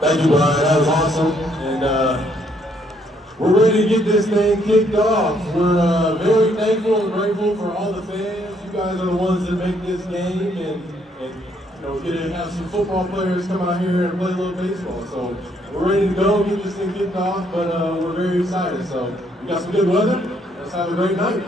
Thank you, Brian. That was awesome. And we're ready to get this thing kicked off. We're very thankful and grateful for all the fans. You guys are the ones that make this game, and you know, get to have some football players come out here and play a little baseball. So we're ready to go, get this thing kicked off, but we're very excited. So we got some good weather. Let's have a great night.